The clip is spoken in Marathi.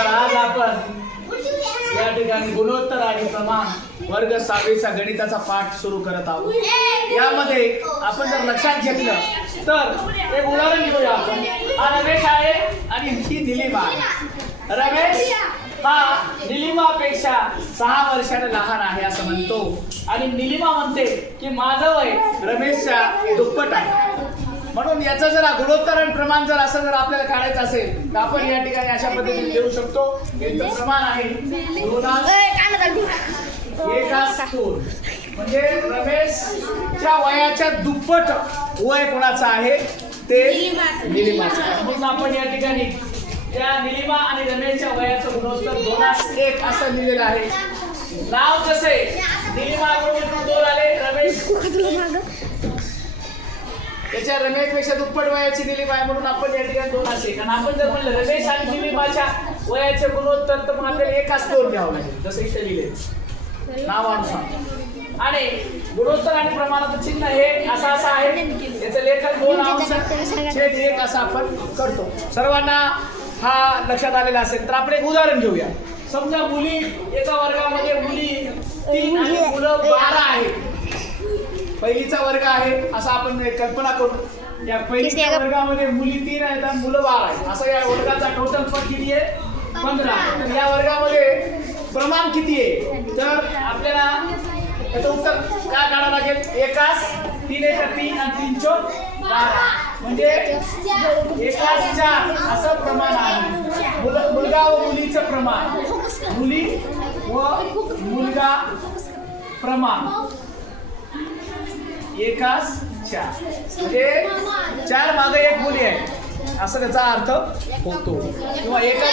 तर आज आपण या ठिकाणी गुणोत्तर आणि प्रमाण वर्ग 6वीचा गणिताचा पाठ सुरू करत आहोत. यामध्ये आपण जर लक्षात घेतलं तर एक उदाहरण घेऊया आपण. हा रमेश आहे आणि ही निलिमा आहे. रमेश हा निलिमापेक्षा 6 वर्षाने लहान आहे असं म्हणतो आणि निलिमा म्हणते की माझं वय रमेशच्या दुप्पट आहे. म्हणून याचं जर गुणोत्तर आणि प्रमाण जर असं जर आपल्याला काढायचं असेल तर आपण या ठिकाणी अशा पद्धतीने देऊ शकतो. याचं प्रमाण आहे 2:1 म्हणजे रमेशच्या वयाच्या दुप्पट वय कोणाचं आहे ते निलिमाचं. म्हणून आपण या ठिकाणी त्या निलिमा आणि रमेशच्या वयाचं गुणोत्तर 2:1 असं लिहिलेलं आहे. नाव कसे निलिमा बरोबर 2 आले, रमेश त्याच्या रमेशपेक्षा दुप्पट वयाची निलिमा आहे म्हणून आपण या ठिकाणी 2 असे. कारण आपण जर म्हणलं रमेश आणि निलिमाच्या वयाचे गुणोत्तर तर मग आपल्याला 1:2 घ्यावं लागेल जसं इथे लिहिले नावानुसार. आणि गुणोत्तर आणि प्रमाणाचं चिन्ह हे असं आहे. याचं लेखन 2 असं आपण करतो. सर्वांना हा लक्षात आलेला असेल तर आपण एक उदाहरण घेऊया. समजा मुली एका वर्गामध्ये मुली 3 आणि मुलं 12 आहेत. पहिलीचा वर्ग आहे असं आपण कल्पना करू. या पहिलीच्या वर्गामध्ये मुली 3 आहेत आणि मुलं 12 आहेत. असं या वर्गाचा टोटल पट किती आहे 15. तर या वर्गामध्ये प्रमाण किती आहे तर आपल्याला याचं उत्तर काय काढावं लागेल. 3 × 3 आणि 3 × 12 म्हणजे 1:4 असं प्रमाण आहे. मुलगा व मुलीचं प्रमाण, मुली व मुलगा प्रमाण 1:4 म्हणजे 4 मागे 1 मुली आहे असं त्याचा अर्थ होतो. किंवा एका